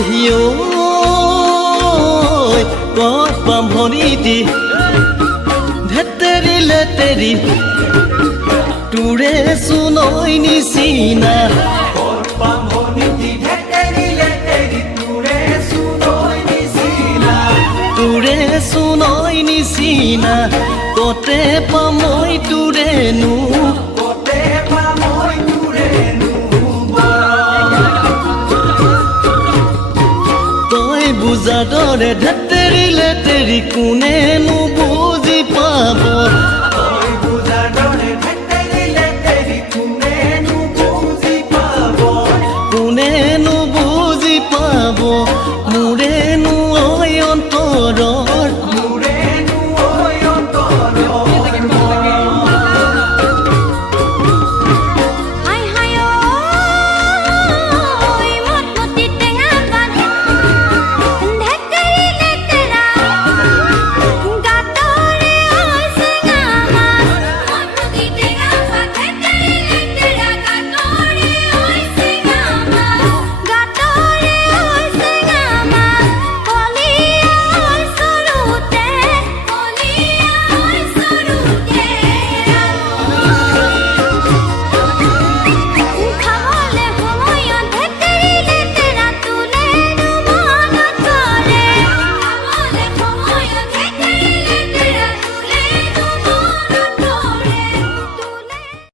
পেহিও কত পাম ভনীতি ধেতেৰি লেতেৰি তোৰে চুনৈ নিচিনা তোৰে চুনৈ নিচিনা কতে পামৈ তোৰেনো তই বুজাৰ দৰে ধেতেৰি লেতেৰি কোনেনো বুজি পাব কোনেনো বুজি পাব মোৰেনো অন্ত